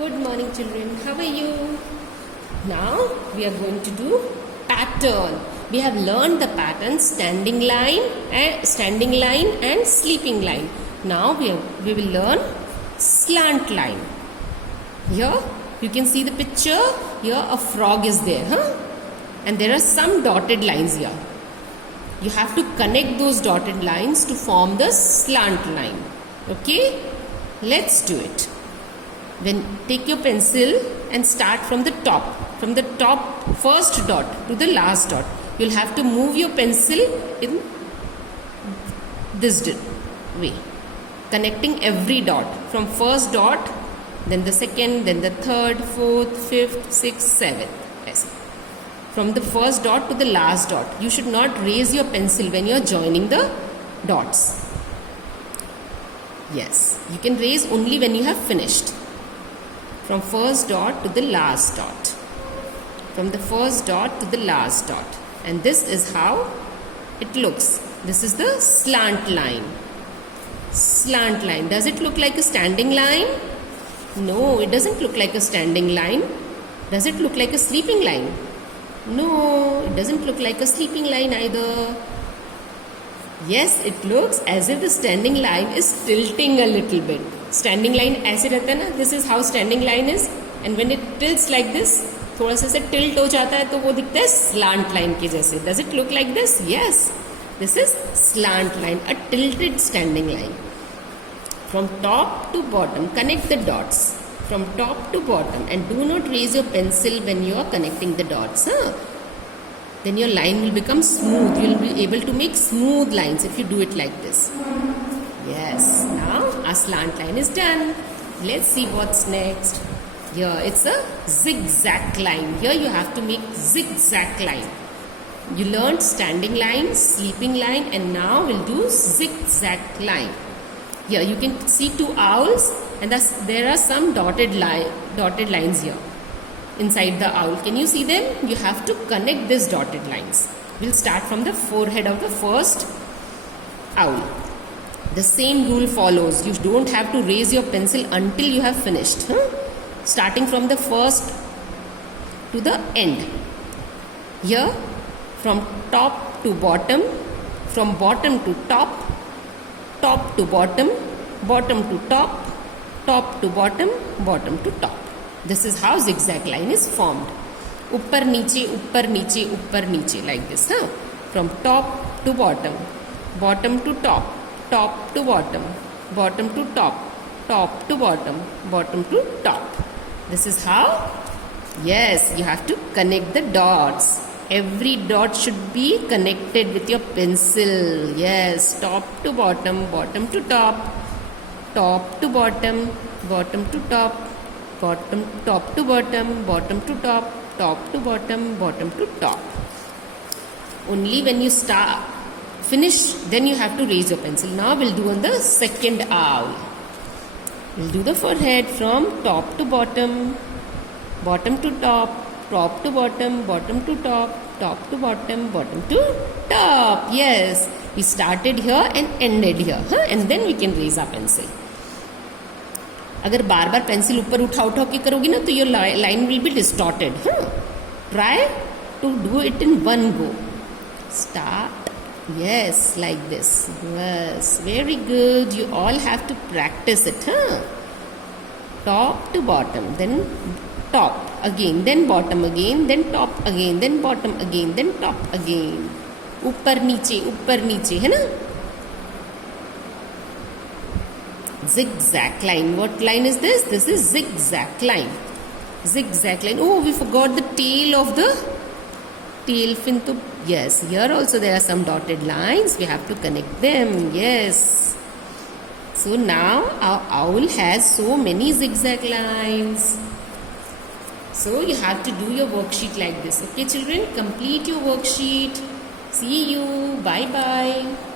Good morning, children. How are you? Now we are going to do pattern. We have learned the pattern standing line and sleeping line. Now we will learn slant line. Here you can see the picture. Here a frog is there, and there are some dotted lines here. You have to connect those dotted lines to form the slant line. Okay, let's do it. Then take your pencil and start from the top first dot to the last dot. You'll have to move your pencil in this way, connecting every dot from first dot, then the second, then the third, fourth, fifth, sixth, seventh. Yes. From the first dot to the last dot. You should not raise your pencil when you are joining the dots. Yes, you can raise only when you have finished. From first dot to the last dot. From the first dot to the last dot. And this is how it looks. This is the slant line. Slant line. Does it look like a standing line? No, it doesn't look like a standing line. Does it look like a sleeping line? No, it doesn't look like a sleeping line either. Yes, it looks as if the standing line is tilting a little bit. Standing line ऐसे रहता है ना, this is how standing line is, and when it tilts like this, थोड़ा सा से tilt हो जाता है तो वो दिखता है slant line के जैसे. Does it look like this? Yes, this is slant line, a tilted standing line. From top to bottom, connect the dots. From top to bottom, and do not raise your pencil when you are connecting the dots. Then your line will become smooth. You will be able to make smooth lines if you do it like this. Yes, now our slant line is done. Let's see what's next. Here it's a zigzag line. Here you have to make zigzag line. You learned standing line, sleeping line, and now we'll do zigzag line. Here you can see two owls, and there are some dotted lines here inside the owl. Can you see them? You have to connect these dotted lines. We'll start from the forehead of the first owl. The same rule follows. You don't have to raise your pencil until you have finished. Starting from the first to the end. Here, from top to bottom, from bottom to top, top to bottom, bottom to top, top to bottom, bottom to top. This is how zigzag line is formed. Uppar niche, uppar niche, uppar niche, like this. From top to bottom, bottom to top, top to bottom, bottom to top, top to bottom, bottom to top. This is how. Yes, you have to connect the dots. Every dot should be connected with your pencil. Yes, top to bottom, bottom to top, top to bottom, bottom to top, bottom, top to bottom, bottom to top, top to bottom, bottom to top. Only when you finish, then you have to raise your pencil. Now we'll do on the second owl. We'll do the forehead from top to bottom, bottom to top, top to bottom, bottom to top, top to bottom, bottom to top. Yes, we started here and ended here, and then we can raise our pencil. अगर बार बार pencil ऊपर उठा के करोगी ना तो your line will be distorted. Try to do it in one go. Start. Yes, like this. Yes, very good. You all have to practice it. Top to bottom, then top again, then bottom again, then top again, then bottom again, then top again. ऊपर नीचे है ना? Zigzag line. What line is this? This is zigzag line. Zigzag line. Oh, we forgot the tail of the tail fin. Yes, here also there are some dotted lines. We have to connect them. Yes. So now our owl has so many zigzag lines. So you have to do your worksheet like this. Okay, children, complete your worksheet. See you. Bye-bye.